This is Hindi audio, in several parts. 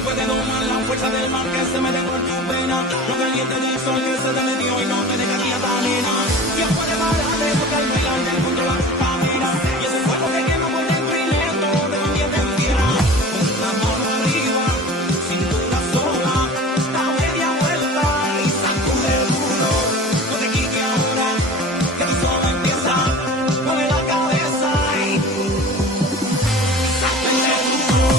puede domar la fuerza del mal que se mete por tu pena. Lo caliente del sol que se te metió y no te deja quieta, nena. ¿Quién puede pararte? Porque el vigilante controla tu camina. Y ese fuego que quema por dentro y lento te mantiene en tierra. Con la mano arriba, cintura sola, da media vuelta y sacude duro. No te quites ahora, que tú solo empieza. Mueve la cabeza y sáquenle duro.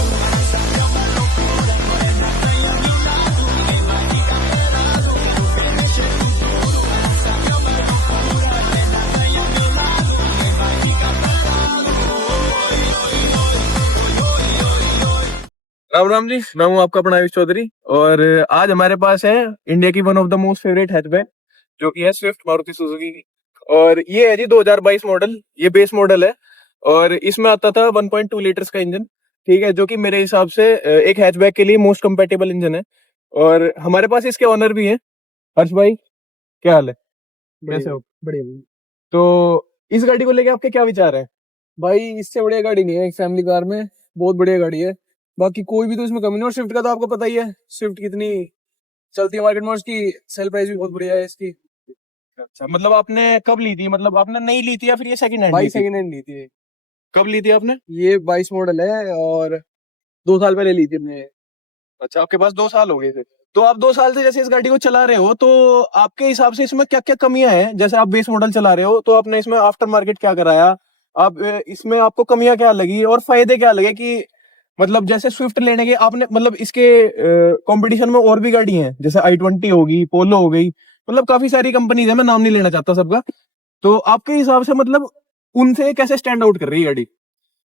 Ram Ram ji, मैं हूं आपका प्रणव चौधरी और आज हमारे पास है इंडिया की one of the most favourite hatchback जो कि है स्विफ्ट मारुति सुजुकी की। और ये है जी 2022 मॉडल, ये बेस मॉडल है और इसमें आता था 1.2 लीटर्स का इंजन, ठीक है, जो कि मेरे हिसाब से एक हैचबैक के लिए मोस्ट कंपेटेबल इंजन है। और हमारे पास इसके ऑनर भी हैं। हर्ष भाई, क्या हाल है, कैसे हो? बढ़िया तो इस गाड़ी को लेके आपके क्या विचार है? भाई, इससे बढ़िया गाड़ी नहीं है एक फैमिली कार में, बहुत बढ़िया गाड़ी है। बाकी कोई भी तो इसमें कमी नहीं। और स्विफ्ट का तो आपको पता ही है स्विफ्ट कितनी चलती है मार्केट में, उसकी सेल प्राइस भी बहुत बढ़िया है इसकी। अच्छा, मतलब आपने कब ली थी? मतलब आपने नई ली थी या फिर ये सेकंड हैंड? भाई सेकंड हैंड ली थी। कब ली थी आपने? ये 22 मॉडल है और 2 साल पहले ली थी हमने। अच्छा, आपके पास 2 साल हो गए थे। तो आप 2 साल से जैसे इस गाड़ी को चला रहे हो, तो आपके हिसाब से इसमें क्या क्या कमियां हैं? जैसे आप बेस मॉडल चला रहे हो तो आपने इसमें आफ्टर मार्केट क्या कराया, आप इसमें आपको कमियां क्या लगी और फायदे क्या लगे? कि मतलब जैसे स्विफ्ट लेने के आपने, मतलब इसके कंपटीशन में और भी गाड़ी हैं, जैसे i20 होगी, पोलो हो गई, मतलब काफी सारी कंपनीज है, मैं नाम नहीं लेना चाहता सबका। तो आपके हिसाब से मतलब उनसे कैसे स्टैंड आउट कर रही है गाड़ी?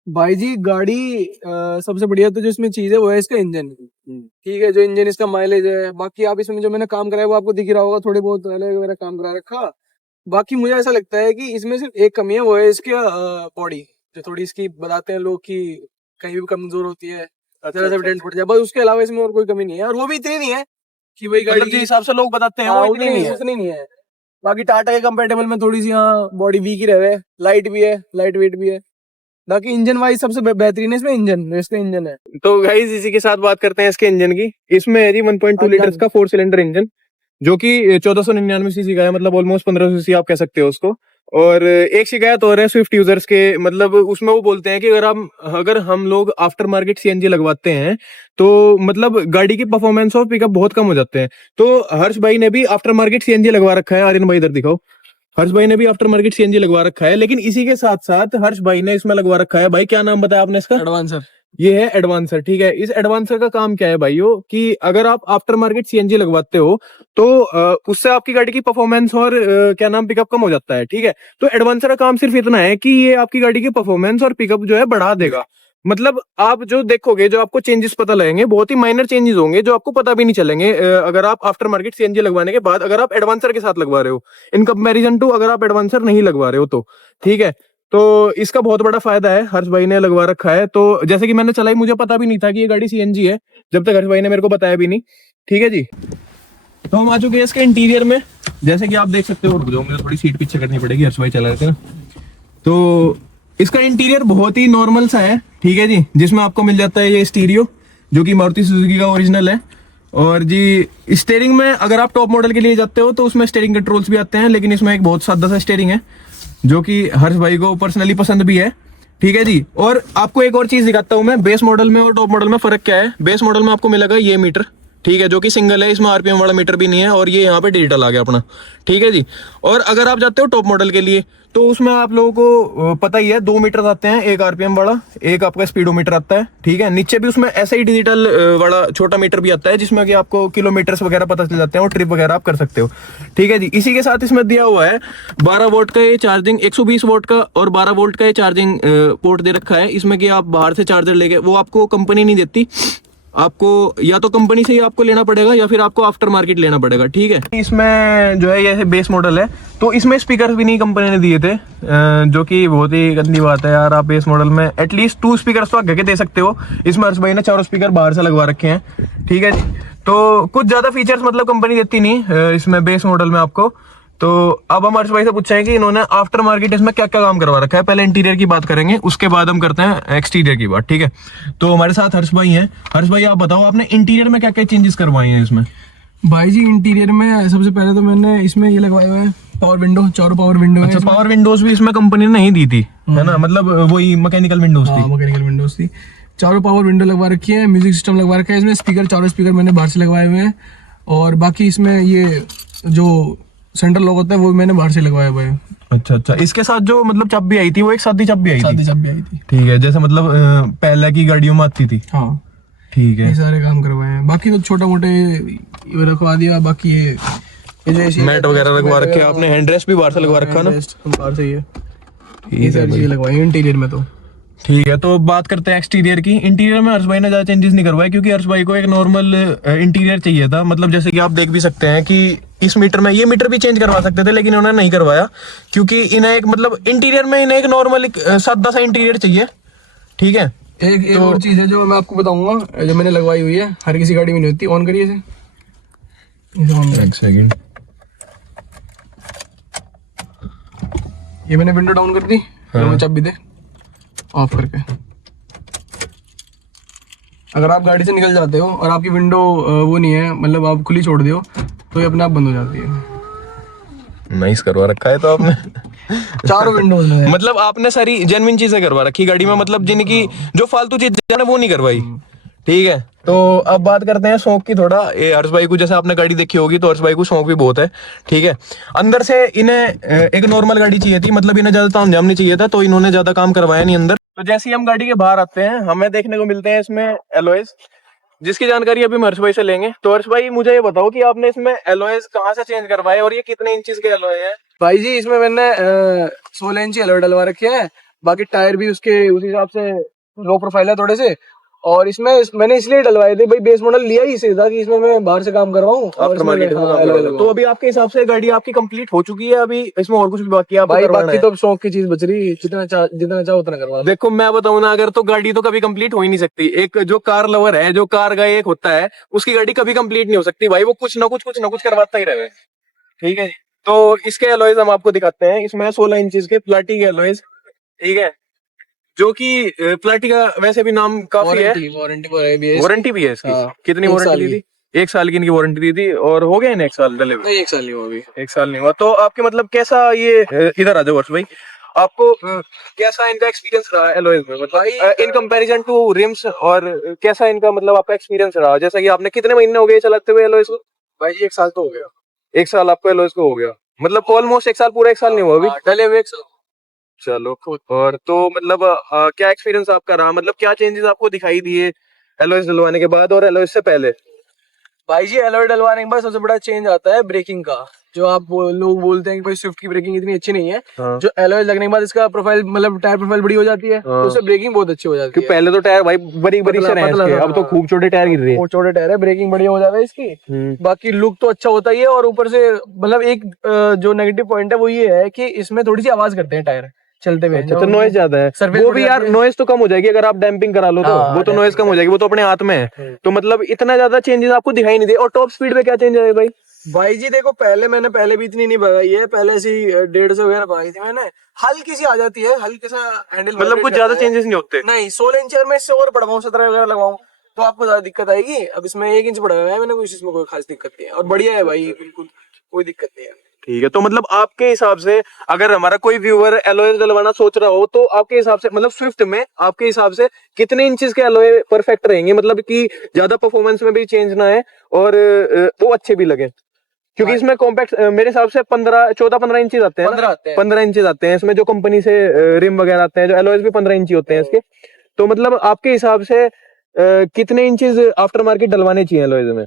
भाई जी, गाड़ी सबसे बढ़िया तो जो इसमें चीज है वो है इसका इंजन। ठीक है, जो इंजन इसका माइलेज है। बाकी आप इसमें जो मैंने काम कराया वो आपको दिख ही रहा होगा, थोड़े बहुत अलग वगैरह काम करा रखा। बाकी मुझे ऐसा लगता है कि इसमें सिर्फ एक कमी है, वो है इसकी बॉडी, जो थोड़ी इसकी बताते हैं लोग कि कहीं भी कमजोर होती है, जरा सा भी डेंट फट जाए, बस। उसके अलावा इसमें और कोई कमी नहीं है, और वो भी इतनी नहीं है कि भाई गाड़ी मतलब जिस हिसाब से लोग बताते हैं हाँ, वो इतनी नहीं है। उतनी नहीं है। बाकी टाटा के कंपेटेबल में थोड़ी सी हाँ बॉडी वीक ही रहे, लाइट भी है, लाइट वेट भी है। बाकी इंजन वाइज सबसे बेहतरीन है इसमें इंजन, इसका इंजन है। तो गाइस इसी के साथ बात करते हैं इसके इंजन की। इसमें है जी 1.2 लीटर्स का 4 सिलेंडर इंजन, जो कि 1499 सीसी का है, मतलब ऑलमोस्ट 1500 सीसी आप कह सकते हो उसको। और एक शिकायत और है स्विफ्ट यूजर्स के, मतलब उसमें वो बोलते हैं कि अगर हम लोग आफ्टर मार्केट सीएनजी लगवाते हैं तो मतलब गाड़ी की परफॉर्मेंस और पिकअप बहुत कम हो जाते हैं। तो हर्ष भाई ने भी आफ्टर मार्केट सीएनजी लगवा रखा है। आर्यन भाई इधर दिखाओ, हर्ष भाई ने भी आफ्टर मार्केट सीएनजी लगवा रखा है। लेकिन इसी के साथ साथ हर्ष भाई ने इसमें लगवा रखा है, भाई क्या नाम बताया आपने इसका? एडवांसर। ये है एडवांसर, ठीक है। इस एडवांसर का काम क्या है भाइयों, कि अगर आप आफ्टर मार्केट सीएनजी लगवाते हो तो उससे आपकी गाड़ी की परफॉर्मेंस और क्या नाम पिकअप कम हो जाता है, ठीक है। तो एडवांसर का काम सिर्फ इतना है कि ये आपकी गाड़ी की परफॉर्मेंस और पिकअप जो है बढ़ा देगा। मतलब आप जो देखोगे, जो आपको चेंजेस पता लगेंगे, बहुत ही माइनर चेंजेस होंगे जो आपको पता भी नहीं चलेंगे अगर आप आफ्टर मार्केट सीएनजी लगवाने के बाद, अगर आप एडवांसर के साथ लगवा रहे हो, इन कंपैरिजन टू अगर आप एडवांसर नहीं लगवा रहे हो तो, ठीक है। तो इसका बहुत बड़ा फायदा है, हर्ष भाई ने लगवा रखा है। तो जैसे कि मैंने चलाई, मुझे पता भी नहीं था कि ये गाड़ी सीएनजी है जब तक हर्ष भाई ने मेरे को बताया भी नहीं, ठीक है जी। तो हम आ चुके हैं इसके इंटीरियर में, जैसे कि आप देख सकते हो। मुझे थोड़ी सीट पीछे करनी पड़ेगी, हर्ष भाई चला रहे थे ना। तो इसका इंटीरियर बहुत ही नॉर्मल सा है, ठीक है जी, जिसमें आपको मिल जाता है ये स्टीरियो, जो कि मारुति सुजुकी का ओरिजिनल है। और जी स्टीयरिंग में अगर आप टॉप मॉडल के लिए जाते हो तो उसमें स्टीयरिंग कंट्रोल्स भी आते हैं, लेकिन इसमें एक बहुत सादा सा स्टीयरिंग है जो कि हर्ष भाई को पर्सनली पसंद भी है, ठीक है जी। और आपको एक और चीज दिखाता हूं मैं, बेस मॉडल में और टॉप मॉडल में फर्क क्या है। बेस मॉडल में आपको मिलेगा ये मीटर, ठीक है, जो कि सिंगल है, इसमें आरपीएम वाला मीटर भी नहीं है, और ये यहाँ पे डिजिटल आ गया अपना, ठीक है जी। और अगर आप जाते हो टॉप मॉडल के लिए तो उसमें आप लोगों को पता ही है 2 मीटर आते हैं, एक आरपीएम वाला, एक आपका स्पीडोमीटर आता है, ठीक है। नीचे भी उसमें ऐसा ही डिजिटल वाला छोटा मीटर भी आता है, जिसमें कि आपको किलोमीटर्स वगैरह पता चल जाते हैं और ट्रिप वगैरह आप कर सकते हो, ठीक है जी। इसी के साथ इसमें दिया हुआ है 12 वोल्ट का ये चार्जिंग, 120 वोल्ट का और 12 वोल्ट का ये चार्जिंग पोर्ट दे रखा है इसमें, कि आप बाहर से चार्जर लेके, वो आपको कंपनी नहीं देती, आपको या तो कंपनी से ही आपको लेना पड़ेगा या फिर आपको आफ्टर मार्केट लेना पड़ेगा, ठीक है। इसमें जो है ये बेस मॉडल है, तो इसमें स्पीकर भी नहीं कंपनी ने दिए थे, जो कि बहुत ही गंदी बात है यार। आप बेस मॉडल में एटलीस्ट 2 स्पीकर तो आगे के दे सकते हो, इसमें हर्ष भाई ने 4 स्पीकर बाहर से लगवा रखे हैं, ठीक है जी। तो कुछ ज्यादा फीचर्स मतलब कंपनी देती नहीं इसमें बेस मॉडल में आपको, तो अब हम हर्ष भाई से पूछे हैं कि इन्होंने आफ्टर मार्केट इसमें क्या क्या काम करवा रखा है। पहले इंटीरियर की बात करेंगे, उसके बाद हम करते हैं एक्सटीरियर की बात, ठीक है। तो हमारे साथ हर्ष भाई हैं। हर्ष भाई, आप बताओ आपने इंटीरियर में क्या क्या चेंजेस करवाए हैं इसमें। भाई जी इंटीरियर में सबसे पहले तो मैंने इसमें ये लगवाए हुए हैं पावर विंडो, चारों पावर विंडो। अच्छा, पावर विंडोज भी इसमें कंपनी ने नहीं दी थी, है ना, मतलब वही मैकेनिकल विंडोज थी। मैकेनिकल विंडोज थी। चारों पावर विंडो लगवा रखी है, म्यूजिक सिस्टम लगवा रखा है इसमें, स्पीकर, चारों स्पीकर मैंने बाहर से लगवाए हुए हैं। और बाकी इसमें ये जो सेंटर लॉक होता है वो मैंने बाहर से लगवाया हुआ है। अच्छा अच्छा, इसके साथ जो मतलब चाबी आई थी वो एक सादी चाबी आई थी। चाबी आई थी, ठीक है, जैसे मतलब पहले की गाड़ियों में आती थी। हाँ ठीक है, ये सारे काम करवाए हैं। बाकी तो छोटा मोटे रखवा दिया। बाकी ये जो मैट वगैरह लगवा रखे आपने, हैंड रेस्ट भी बाहर से लगवा रखा ना। बाहर से ये सारी चीजें लगवाई इंटीरियर में। तो ठीक है, तो बात करते हैं एक्सटीरियर की। इंटीरियर में हर्ष भाई ने ज्यादा चेंजेस नहीं करवाए, क्योंकि हर्ष भाई को एक नॉर्मल इंटीरियर चाहिए था। मतलब जैसे कि आप देख भी सकते हैं कि इस मीटर में, ये मीटर भी चेंज करवा सकते थे लेकिन उन्होंने नहीं करवाया, क्योंकि इन्हें एक मतलब इंटीरियर में इन्हें एक नॉर्मल सादा सा इंटीरियर चाहिए। ठीक है, एक और चीज है जो मैं आपको बताऊंगा, जो मैंने लगवाई हुई है, हर किसी गाड़ी में नहीं होती। ऑन करिए इसे, एक सेकंड। ये मैंने विंडो डाउन कर दी। हाँ। चाबी दे ऑफ करके, अगर आप गाड़ी से निकल जाते हो और आपकी विंडो वो नहीं है, मतलब आप खुली छोड़ दियो, तो ये अपने आप बंद हो जाती है। नाइस करवा रखा है तो आपने चारों विंडोज में मतलब आपने सारी जेन्युइन चीजें करवा रखी गाड़ी में, मतलब जिनकी जो फालतू चीजें हैं वो नहीं करवाई। ठीक है, तो अब बात करते हैं शौक की थोड़ा। ये हर्ष भाई को, जैसे आपने गाड़ी देखी होगी तो हर्ष भाई को शौक भी बहुत है। ठीक है, अंदर से इन्हें एक नॉर्मल गाड़ी चाहिए थी, मतलब इन्हें ज्यादा तामझाम नहीं चाहिए था, तो इन्होंने ज्यादा काम करवाया नहीं अंदर। तो जैसे ही हम गाड़ी के बाहर आते हैं हमें देखने को मिलते हैं इसमें एलॉयज, जिसकी जानकारी अभी हम हर्ष भाई से लेंगे। तो हर्ष भाई, मुझे ये बताओ कि आपने इसमें एलॉयज कहाँ से चेंज करवाए और ये कितने इंचेस के एलॉय हैं। भाई जी इसमें मैंने 16 इंची एलॉय डलवा रखे हैं। बाकी टायर भी उसके उस हिसाब से लो प्रोफाइल है थोड़े से। और इसमें मैंने इसलिए डलवाए थे भाई, बेस मॉडल लिया ही इसे था कि इसमें मैं बाहर से काम करवाऊं। आफ्टर मार्केट में काम करवाऊं। तो अभी आपके हिसाब से गाड़ी आपकी कंप्लीट हो चुकी है, अभी इसमें और कुछ भी बाकी है आपको करवाना है? बाकी तो शौक की चीज बच रही, जितना चाहो उतना करवा। देखो मैं बताऊं ना, अगर तो गाड़ी तो कभी कंप्लीट हो ही नहीं सकती। एक जो कार लवर है, जो कार का एक होता है, उसकी गाड़ी कभी कंप्लीट नहीं हो सकती भाई, वो कुछ ना कुछ करवाता ही रहे। ठीक है, तो इसके एलॉयज हम आपको दिखाते हैं। इसमें 16 इंचेस के प्लाटी के एलॉयज, ठीक है, जो कि प्लाटी का वैसे भी नाम काफी है। वारंटी भी है इसकी। कितनी वारंटी दी थी? 1 साल की इनकी वारंटी दी थी, और हो गए ना 1 साल डले हुए? 1 साल नहीं हुआ अभी। 1 साल नहीं हुआ। तो आपके मतलब कैसा ये इधर आ जाओ हर्ष भाई, आपको कैसा इनका एक्सपीरियंस रहा एलॉयज में, मतलब इन कंपैरिजन टू रिम्स, और कैसा इनका मतलब आपका एक्सपीरियंस रहा? जैसा कि आपने कितने महीने हो गए चलाते हुए एलॉयज को? भाई 1 साल तो हो गया। 1 साल आपको एलॉयज को हो गया, मतलब ऑलमोस्ट 1 साल, पूरा 1 साल नहीं हुआ अभी डले हुए 1 साल। चलो, और तो मतलब क्या एक्सपीरियंस आपका रहा, मतलब क्या चेंजेस आपको दिखाई दिए एलॉयज डलवाने के बाद और एलॉयज से पहले? भाई जी एलॉय डलवाने के बाद सबसे बड़ा चेंज आता है ब्रेकिंग का। जो आप लोग बोलते हैं कि भाई स्विफ्ट की ब्रेकिंग इतनी अच्छी नहीं है। हाँ। जो एलॉय लगने के बाद इसका प्रोफाइल, मतलब टायर प्रोफाइल बड़ी हो जाती है। हाँ। तो उससे ब्रेकिंग बहुत अच्छी हो जाती है। पहले तो टायर भाई बड़ी से रहे हैं इसके, अब तो खूब छोटे टायर गिर रहे हैं। वो छोटे टायर है, ब्रेकिंग बढ़िया हो जाता है इसकी। बाकी लुक तो अच्छा होता ही है। और ऊपर से मतलब एक जो नेगेटिव पॉइंट है वो ये है कि इसमें थोड़ी सी आवाज करते हैं टायर चलते हुए। अच्छा, तो नॉइज ज्यादा है। वो भी यार नॉइज तो कम हो जाएगी अगर आप डैम्पिंग करा लो तो। वो तो नॉइज कम हो जाएगी, वो तो अपने हाथ में है। तो मतलब इतना ज्यादा चेंजेस आपको दिखाई नहीं दे। और टॉप स्पीड पे क्या चेंज है भाई? भाई जी देखो, पहले भी इतनी नहीं भगाई है। पहले से 150 वगैरह भगाई थी मैंने। हल्की सी आ जाती है, हल्के सा हैंडल, मतलब कुछ ज्यादा चेंजेस नहीं होते? नहीं, 16 इंच में इससे और बढ़वाऊं, 17 वगैरह लगवाऊं तो आपको ज्यादा दिक्कत आएगी। अब इसमें 1 इंच बढ़ा हुआ है मैंने, कुछ इसमें कोई खास दिक्कत नहीं है। और बढ़िया है भाई, बिल्कुल कोई दिक्कत नहीं है। ठीक है, तो मतलब आपके हिसाब से अगर हमारा कोई व्यूअर एलॉय डलवाना सोच रहा हो, तो आपके हिसाब से मतलब स्विफ्ट में आपके हिसाब से कितने इंचेस के एलॉय परफेक्ट रहेंगे, मतलब कि ज्यादा परफॉर्मेंस में भी चेंज ना है और वो अच्छे भी लगे? क्योंकि इसमें कॉम्पैक्ट मेरे हिसाब से 14-15 इंचेस आते हैं। 15 इंचेस आते हैं इसमें, जो कंपनी से रिम वगैरह आते हैं। जो एलॉयज भी 15 इंची होते हैं इसके। तो मतलब आपके हिसाब से कितने इंचेस आफ्टर मार्केट डलवाने चाहिए एलॉयज में?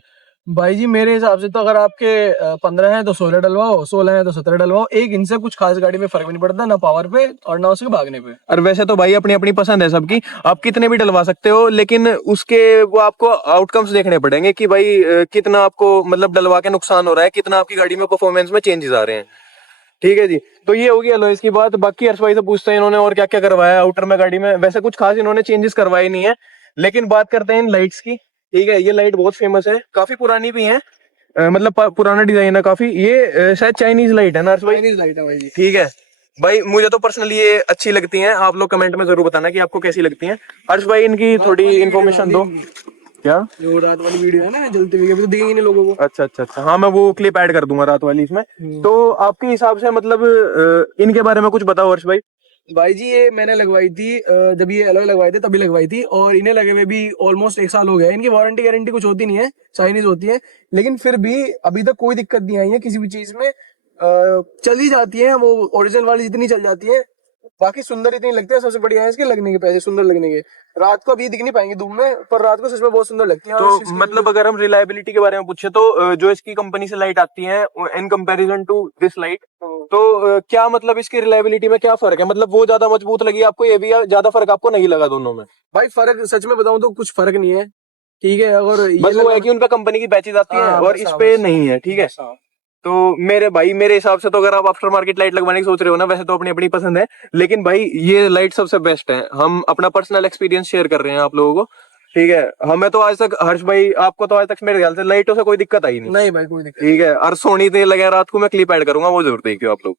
भाई जी मेरे हिसाब से तो अगर आपके 15 है तो 16 डलवाओ, 16 है तो 17 डलवाओ। 1 इंच से कुछ खास गाड़ी में फर्क नहीं पड़ता, ना पावर पे और ना उसके भागने पे। और वैसे तो भाई अपनी अपनी पसंद है सबकी, आप कितने भी डलवा सकते हो, लेकिन उसके वो आपको आउटकम्स देखने पड़ेंगे कि भाई कितना आपको मतलब डलवा के नुकसान हो रहा है, कितना आपकी गाड़ी में परफॉर्मेंस में चेंजेस आ रहे हैं। ठीक है जी, तो ये होगी एलॉयज की बात। बाकी हर्ष भाई से पूछते हैं इन्होंने और क्या क्या करवाया आउटर में गाड़ी में। वैसे कुछ खास इन्होंने चेंजेस करवाए नहीं है, लेकिन बात करते हैं इन लाइट्स की। ठीक है, ये लाइट बहुत फेमस है, काफी पुरानी भी है, मतलब पुराना डिजाइन है काफी। ये शायद चाइनीज लाइट है ना हर्ष भाई? चाइनीज लाइट है भाई जी। ठीक है भाई, मुझे तो पर्सनली ये अच्छी लगती हैं। आप लोग कमेंट में जरूर बताना कि आपको कैसी लगती हैं। हर्ष भाई इनकी थोड़ी इन्फॉर्मेशन दो। क्या? जो रात वाली वीडियो है ना जलती हुई, अभी तो दिखेंगे नहीं लोगों को। अच्छा अच्छा अच्छा, हाँ मैं वो क्लिप ऐड कर दूंगा रात वाली इसमें। तो आपके हिसाब से मतलब इनके बारे में कुछ बताओ हर्ष भाई। भाई जी ये मैंने लगवाई थी जब ये एलॉय लगवाए थे तभी लगवाई थी, और इन्हें लगे हुए भी ऑलमोस्ट 1 साल हो गया है। इनकी वारंटी गारंटी कुछ होती नहीं है, चाइनीज होती है, लेकिन फिर भी अभी तक कोई दिक्कत नहीं आई है किसी भी चीज में। चल ही जाती है वो ओरिजिनल वाली जितनी चल जाती है। बाकी सुंदर इतनी लगती है, सबसे बढ़िया है इसके लगने के, पैसे सुंदर लगने के। रात को अभी दिख नहीं पाएंगे धूप में, पर रात को सच में बहुत सुंदर लगती है। तो मतलब अगर हम रिलायबिलिटी के बारे में पूछे तो जो इसकी कंपनी से लाइट आती है in comparison to this light, तो क्या मतलब इसकी रिलायबिलिटी में क्या फर्क है? मतलब वो ज्यादा मजबूत लगी आपको, ये भी ज्यादा फर्क आपको नहीं लगा दोनों में? भाई फर्क सच में बताऊं तो कुछ फर्क नहीं है, ठीक है। अगर बस वो है कि उनपे कंपनी की बैचेज आती हैं और इस पे नहीं है, ठीक है। तो मेरे भाई मेरे हिसाब से तो अगर आप आफ्टर मार्केट लाइट लगवाने की सोच रहे हो ना, वैसे तो अपनी अपनी पसंद है, लेकिन भाई ये लाइट सबसे बेस्ट है। हम अपना पर्सनल एक्सपीरियंस शेयर कर रहे हैं आप लोगों को, ठीक है। हमें तो आज तक हर्ष भाई, आपको तो आज तक मेरे ख्याल से लाइटों से कोई दिक्कत आई नहीं। नहीं भाई कोई दिक्कत, ठीक है। और सोनी तेल लगा रात को, मैं क्लिप ऐड करूंगा, वो जरूर देखियो आप लोग।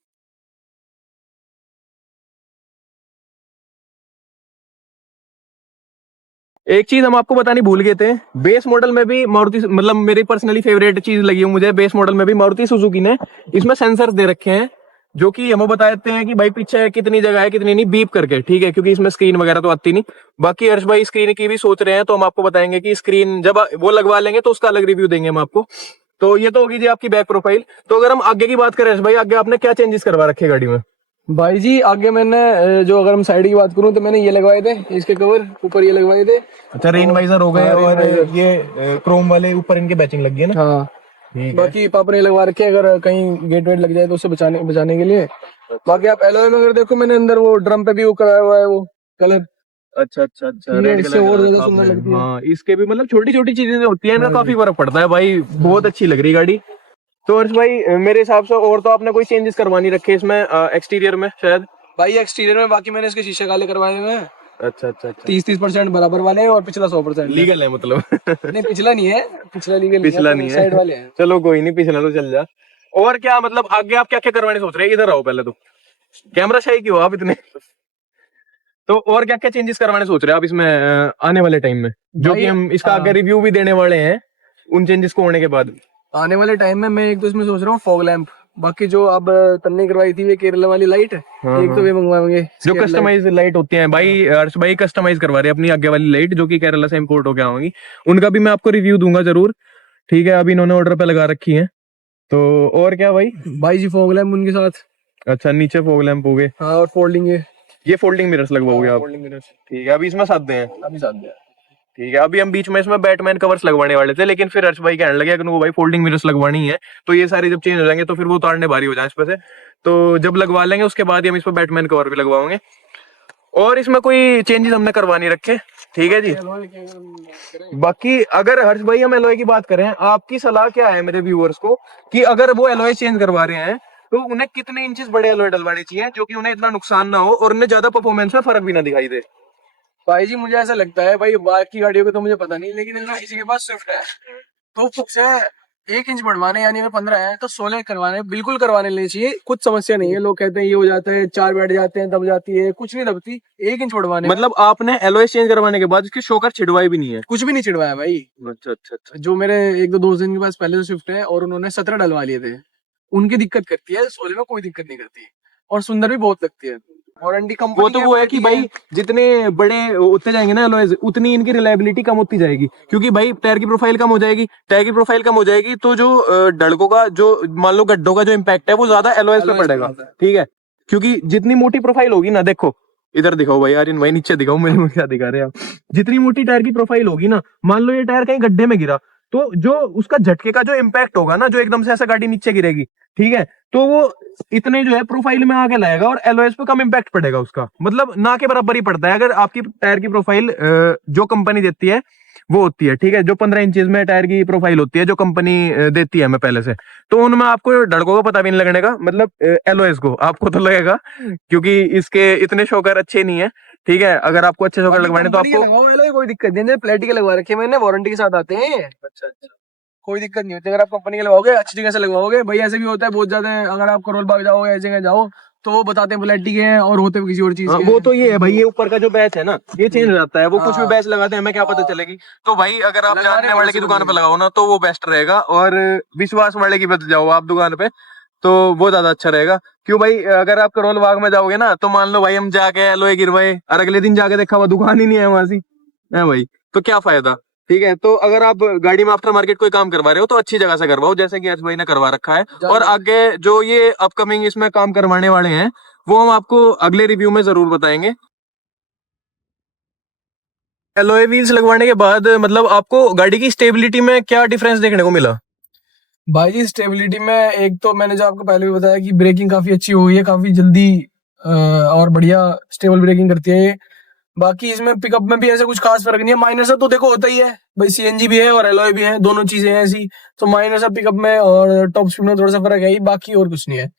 एक चीज हम आपको बतानी भूल गए थे, बेस मॉडल में भी मारुति, मतलब मेरी पर्सनली फेवरेट चीज लगी है मुझे, बेस मॉडल में भी मारुति सुजुकी ने इसमें सेंसर्स दे रखे हैं, जो कि हमें बता देते हैं कि भाई पीछे कितनी जगह है कितनी नहीं, बीप करके, ठीक है। क्योंकि इसमें स्क्रीन वगैरह तो आती नहीं। बाकी हर्ष भाई स्क्रीन की भी सोच रहे हैं, तो हम आपको बताएंगे कि स्क्रीन जब वो लगवा लेंगे तो उसका अलग रिव्यू देंगे हम आपको। तो ये तो होगी जी आपकी बैक प्रोफाइल। तो अगर हम आगे की बात करें हर्ष भाई, आगे आपने क्या चेंजेस करवा रखे गाड़ी में? भाई जी आगे मैंने जो अगर हम साइड की बात करूं तो मैंने ये लगवाए थे, इसके कवर ऊपर ये लगवाए थे। अच्छा, रेन वाइजर हो गए, और ये क्रोम वाले ऊपर इनके बैचिंग लगी है ना? हाँ बाकी पापा ने लगवा रखे हैं, अगर कहीं गेट वेट लग जाए तो उससे बचाने के लिए। बाकी आप एलॉय में अगर देखो, मैंने अंदर वो ड्रम पे भी वो कराया हुआ है वो कलर। अच्छा अच्छा अच्छा, ठीक है, रेड इससे कलर और का ज्यादा रखा सुंदर आपने। लगती है। हाँ, इसके भी मतलब छोटी छोटी चीजें जो होती है ना, काफी फर्क पड़ता है भाई। बहुत अच्छी लग रही गाड़ी। तो हर्ष भाई मेरे हिसाब से और तो आपने कोई चेंजेस करवानी रखे इसमें एक्सटीरियर में शायद? भाई एक्सटीरियर में बाकी मैंने इसके शीशे काले करवाए हुए हैं, अच्छा अच्छा अच्छा, 30% बराबर वाले हैं, और पिछला 100% है। लीगल है मतलब? नहीं पिछला नहीं है, पिछला लीगल पिछला नहीं साइड है, वाले हैं। चलो कोई नहीं, पिछला तो चल जा। और क्या मतलब आगे आप क्या क्या करवाने सोच रहे हैं? इधर आओ पहले, तो कैमरा शाही क्यों आप इतने? तो और क्या क्या चेंजेस करवाने सोच रहे हैं आप इसमें आने वाले टाइम में, जो कि हम इसका आगे रिव्यू भी देने वाले हैं उन चेंजेस को होने के बाद? आने वाले टाइम में मैं एक तो इसमें सोच रहा हूँ फॉग लैंप। बाकी जो अब तन्ने करवाई थी वे केरला वाली लाइट है, एक तो वे मंगवाएंगे जो कस्टमाइज लाइट होती है भाई, हर्ष भाई कस्टमाइज करवा रहे हैं अपनी आगे वाली लाइट, जो कि केरला से इंपोर्ट होकर आएंगी। उनका भी मैं आपको रिव्यू दूंगा जरूर, ठीक है। अभी इन्होंने ऑर्डर पे लगा रखी है। तो और क्या भाई? भाई जी फॉग लैंप उनके साथ। अच्छा, नीचे फॉग लैंप हो गए। हाँ और फोल्डिंग है, ये फोल्डिंग मिरर्स लगवाओगे आप? फोल्डिंग मिरर्स ठीक है, अभी इसमें साथ दें। अभी साथ दिया। ठीक है, अभी हम बीच में इसमें बैटमैन कवर्स लगवाने वाले थे, लेकिन फिर हर्ष भाई कहने लगे कि भाई फोल्डिंग मिरर्स लगवानी है, तो ये सारे जब चेंज हो जाएंगे तो फिर वो उतारने भारी हो जाए इस पे से, तो जब लगवा लेंगे उसके बाद ही हम इस पर बैटमैन कवर भी लगवाएंगे। और इसमें कोई चेंजेस हमने करवानी रखे, ठीक है जी। बाकी अगर हर्ष भाई हम एलॉय की बात करें, आपकी सलाह क्या है मेरे व्यूअर्स को, कि अगर वो एलॉय चेंज करवा रहे हैं तो उन्हें कितने इंचेस बड़े एलॉय डलवाने चाहिए, जो कि उन्हें इतना नुकसान ना हो और उन्हें ज्यादा परफॉर्मेंस में फर्क भी ना दिखाई दे? भाई जी मुझे ऐसा लगता है, भाई बाकी गाड़ियों का तो मुझे पता नहीं, लेकिन ना इसी के पास स्विफ्ट है तो सबसे 1 इंच बढ़वाने, यानी अगर 15 है तो 16 करवाने, बिल्कुल करवाने लेनी चाहिए। कुछ समस्या नहीं है, लोग कहते हैं ये हो जाता है, 4 बैठ जाते हैं, दब जाती है, कुछ नहीं दबती। 1 इंच बढ़वाने मतलब आपने एलॉय चेंज करवाने के बाद उसकी शोकर छिड़वाई भी नहीं है? कुछ भी नहीं चिड़वाया भाई। अच्छा अच्छा अच्छा, जो मेरे 1-2 दोस्त जिनके पास पहले से स्विफ्ट है और उन्होंने 17 डलवा लिए थे, उनकी दिक्कत करती है, 16 में कोई दिक्कत नहीं करती, और सुंदर भी बहुत लगती है। वारंटी कम वो तो वो है कि भाई जितने बड़े होते जाएंगे ना एलॉयज, उतनी इनकी रिलायबिलिटी कम होती जाएगी, क्योंकि भाई टायर की प्रोफाइल कम हो जाएगी। टायर की प्रोफाइल कम हो जाएगी तो जो डड़कों का, जो मान लो गड्ढों का जो इम्पैक्ट है वो ज्यादा एलॉयज पे पड़ेगा, ठीक है। क्योंकि जितनी मोटी प्रोफाइल होगी ना, देखो इधर दिखाओ भाई यार, इन भाई नीचे दिखाओ, मेरे को क्या दिखा रहे हैं आप। जितनी मोटी टायर की प्रोफाइल होगी ना, मान लो ये टायर कहीं गड्ढे में गिरा, तो जो उसका झटके का जो इम्पैक्ट होगा ना, जो एकदम से ऐसा गाड़ी नीचे गिरेगी, ठीक है, तो वो इतने जो है प्रोफाइल में आके लाएगा और एलओएस पे कम इम्पैक्ट पड़ेगा उसका, मतलब ना के बराबर ही पड़ता है। अगर आपकी टायर की प्रोफाइल जो कंपनी देती है वो होती है, ठीक है, जो 15 इंचेस में टायर की प्रोफाइल होती है जो कंपनी देती है हमें पहले से, तो उनमें आपको धड़कों का पता भी नहीं लगने का, मतलब एलओएस को आपको तो लगेगा, क्योंकि इसके इतने शॉकर अच्छे नहीं है, ठीक है। अगर आपको अच्छे शॉकर लगवाने तो आपको कोई दिक्कत नहीं है, प्लेटी के लगवा रखे मैंने, वारंटी के साथ आते हैं। अच्छा अच्छा, कोई दिक्कत नहीं होती। अगर आप कंपनी के लगवाओगे, अच्छी जगह से लगवाओगे भाई। ऐसे भी होता है बहुत ज्यादा, अगर आप करोल बाग जाओगे, ऐसी जगह जाओ तो वो बताते हैं बुलेटी के हैं और होते हैं किसी और चीज के वो हैं। तो ये है भाई, ये ऊपर का जो बैच है ना, ये चेंज हो जाता है। वो कुछ भी हाँ। बैच लगाते हैं, हमें क्या पता चलेगी। तो भाई अगर आप लगाने जानने वाले की वाले दुकान पे से लगाओ ना, तो वो बेस्ट रहेगा। और विश्वास वाले की पे जाओ आप दुकान पे, तो वो ज्यादा अच्छा रहेगा। क्यों भाई, अगर आप करोल बाग में जाओगे ना, तो मान लो भाई हम जाके एलओए गिरवाए और अगले दिन जाके देखा हुआ दुकान ही नहीं है वहां सी, है भाई, तो क्या फायदा। ठीक है, तो अगर आप गाड़ी में आफ्टर मार्केट कोई काम करवा रहे हो, तो अच्छी जगह से करवाओ, जैसे कि हर्ष भाई ने करवा रखा है। और आगे जो ये अपकमिंग इसमें काम करवाने वाले हैं, वो हम आपको अगले रिव्यू में जरूर बताएंगे। एलॉय व्हील्स लगवाने के बाद मतलब आपको गाड़ी की स्टेबिलिटी में क्या डिफरेंस देखने को मिला? भाई जी स्टेबिलिटी में एक तो मैंने जो आपको पहले भी बताया कि ब्रेकिंग काफी अच्छी हो गई है, काफी जल्दी और बढ़िया स्टेबल ब्रेकिंग करती है ये। बाकी इसमें पिकअप में भी ऐसा कुछ खास फर्क नहीं है। माइनर सा तो देखो होता ही है भाई, सीएनजी भी है और एलॉय भी है, दोनों चीजें हैं ऐसी। तो माइनर सा पिकअप में और टॉप स्पीड में थोड़ा सा फर्क है ही, बाकी और कुछ नहीं है।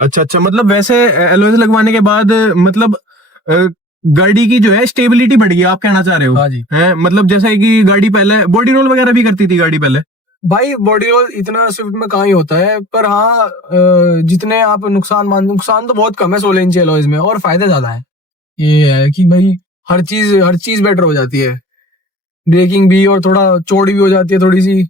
अच्छा अच्छा, मतलब वैसे एलॉयज लगवाने के बाद मतलब अ, गाड़ी की जो है स्टेबिलिटी बढ़ गई, आप कहना चाह रहे हो? हाँ जी। है मतलब जैसे कि गाड़ी पहले बॉडी रोल वगैरह भी करती थी गाड़ी पहले। भाई बॉडी रोल इतना स्विफ्ट में कहाँ ही होता है, पर हाँ जितने आप नुकसान तो बहुत कम है 16 इंच एलॉयज में, और फायदे ज्यादा है। ये है कि भाई हर चीज बेटर हो जाती है, ब्रेकिंग भी, और थोड़ा चौड़ी भी हो जाती है थोड़ी सी,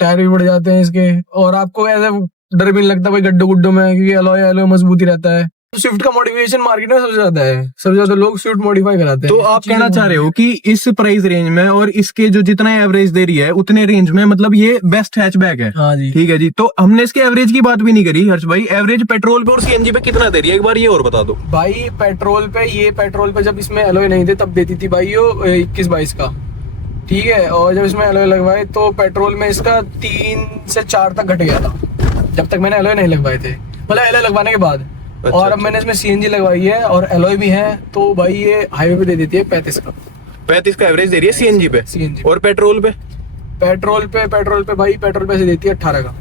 टायर भी बढ़ जाते हैं इसके, और आपको ऐसे डर भी नहीं लगता भाई गड्ढों गुड्ढों में, क्योंकि एलॉय मजबूती रहता है। स्विफ्ट का मॉडिफिकेशन मार्केट में सबसे ज्यादा है, सबसे ज्यादा लोग स्विफ्ट मॉडिफाई कराते हैं। तो आप कहना चाह रहे हो कि इस प्राइस रेंज में और इसके जो जितना एवरेज दे रही है उतने रेंज में, मतलब ये बेस्ट हैचबैक है? हाँ जी। ठीक है जी। तो हमने इसके एवरेज की बात भी नहीं करी हर्ष भाई, एवरेज पेट्रोल पे और सीएनजी पे कितना दे रही है, एक बार ये और बता दो। भाई पेट्रोल पे जब इसमें एलॉय नहीं थे तब देती थी भाई वो 21-22 का, ठीक है। और जब इसमें एलॉय लगवाए तो पेट्रोल में इसका 3 से 4 तक घट गया था, जब तक मैंने एलॉय नहीं लगवाए थे, मतलब एलॉय लगवाने के बाद। अच्छा, और अब अच्छा। मैंने इसमें सीएनजी लगवाई है और एलॉय भी है, तो भाई ये हाईवे पे दे देती है 35 का। 35 का एवरेज दे रही है सीएनजी पे। सीएनजी और पेट्रोल पे? पेट्रोल पे भाई पेट्रोल पे से देती है 18 का।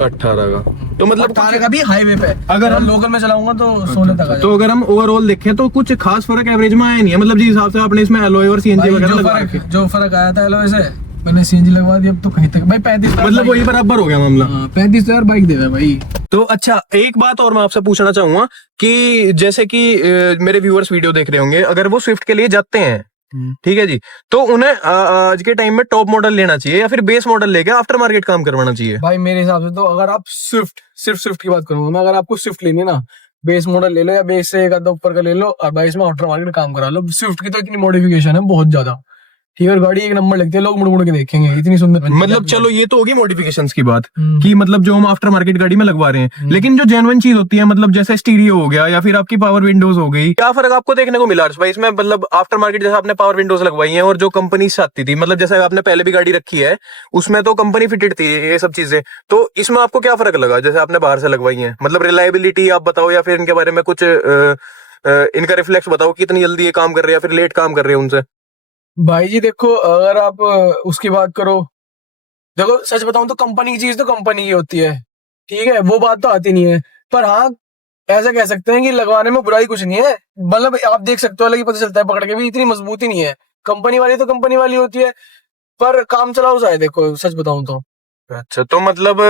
18 का। तो मतलब 18 का भी हाईवे पे, अगर हम लोकल में चलाऊंगा तो 16 तक आ तो अगर हम ओवरऑल देखें तो कुछ खास फर्क एवरेज में आया नहीं है, मतलब जिस हिसाब से आपने इसमें एलॉय और सीएनजी भाई वगैरह लगा रखे। जो फर्क आया था एलॉय से, मैंने सीएनजी लगवा दी, अब तो कहीं तक भाई 35 मतलब वही बराबर हो गया मामला। 35,000 बाइक दे भाई। तो अच्छा, एक बात और मैं आपसे पूछना चाहूंगा कि जैसे कि मेरे व्यूअर्स वीडियो देख रहे होंगे, अगर वो स्विफ्ट के लिए जाते हैं, ठीक है जी, तो उन्हें आज के टाइम में टॉप मॉडल लेना चाहिए या फिर बेस मॉडल लेके आफ्टर मार्केट काम करवाना चाहिए? भाई मेरे हिसाब से तो अगर आप सिर्फ स्विफ्ट की बात करूंगा मैं, अगर आपको स्विफ्ट लेनी है ना, बेस मॉडल ले लो या बेस से एक आधा ऊपर का ले लो, और भाई इसमें आफ्टर मार्केट काम करा लो। स्विफ्ट की तो इतनी मॉडिफिकेशन है बहुत ज्यादा, ठीक है, और गाड़ी एक नंबर लगती है, लोग मुड़ मुड़ के देखेंगे, इतनी सुंदर बनती है। मतलब चलो ये तो होगी मॉडिफिकेशंस की बात, हम्म। कि मतलब जो हम आफ्टर मार्केट गाड़ी में लगवा रहे हैं, लेकिन जो जेन्युइन चीज होती है, मतलब जैसे स्टीरियो हो गया या फिर आपकी पावर विंडोज हो गई, क्या फर्क आपको देखने को मिला हर्ष भाई इसमें? मतलब आफ्टर मार्केट जैसे आपने पावर विंडोज लगवाई हैं और जो कंपनी से आती थी, मतलब जैसे आपने पहले भी गाड़ी रखी है उसमें तो कंपनी फिटेड थी ये सब चीजें, तो इसमें आपको क्या फर्क लगा जैसे आपने बाहर से लगवाई है? मतलब रिलायबिलिटी आप बताओ, या फिर इनके बारे में कुछ इनका रिफ्लेक्स बताओ, कितनी जल्दी ये काम कर रहे हैं या फिर लेट काम कर रहे हैं उनसे। भाई जी देखो, अगर आप उसकी बात करो, देखो सच बताऊं तो कंपनी की चीज तो कंपनी की होती है, ठीक है, वो बात तो आती नहीं है। पर हाँ, ऐसा कह सकते हैं कि लगवाने में बुराई कुछ नहीं है, मतलब आप देख सकते हो, लगी पता चलता है पकड़ के भी, इतनी मजबूती नहीं है। कंपनी वाली तो कंपनी वाली होती है, पर काम चलाओ सा है, देखो सच बताऊं तो। अच्छा, तो मतलब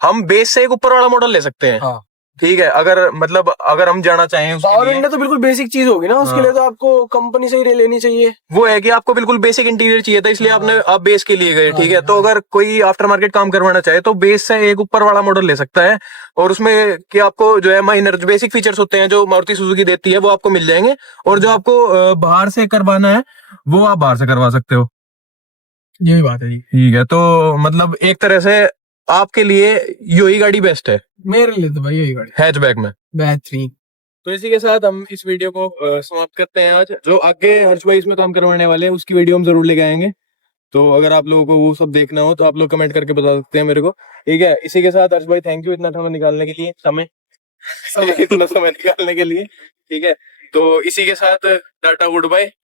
हम बेस से एक ऊपर वाला मॉडल ले सकते हैं? हाँ, ठीक है, अगर मतलब अगर हम जाना चाहें उसके पावर लिए, विंडो तो बिल्कुल बेसिक चीज होगी ना, उसके हाँ। लिए तो आपको कंपनी से ही लेनी चाहिए। वो है कि आपको बिल्कुल बेसिक इंटीरियर चाहिए था, इसलिए हाँ। आप बेस के लिए गए, ठीक है। हाँ, तो अगर कोई आफ्टर मार्केट काम करवाना चाहे तो बेस से एक ऊपर वाला मॉडल ले सकता है, और उसमें कि आपको जो है माइनर जो बेसिक फीचर्स होते हैं जो मारुति सुजुकी देती है वो आपको मिल जाएंगे, और जो आपको बाहर से करवाना है वो आप बाहर से करवा सकते हो। यही बात है जी। ठीक है, तो मतलब एक तरह से आपके लिए यही गाड़ी बेस्ट है मेरे लिए तो भाई यही गाड़ी हैचबैक में। बेहतरीन। तो इसी के साथ हम इस वीडियो को समाप्त करते हैं आज। जो आगे हर्ष भाई इसमें काम करवाने वाले हैं उसकी वीडियो हम जरूर लेके आएंगे, तो अगर आप लोगों को वो सब देखना हो तो आप लोग कमेंट करके बता सकते हैं मेरे को, ठीक है। इसी के साथ हर्ष भाई थैंक यू इतना समय निकालने के लिए, इतना समय निकालने के लिए, ठीक है। तो इसी के साथ टाटा गुड बाय।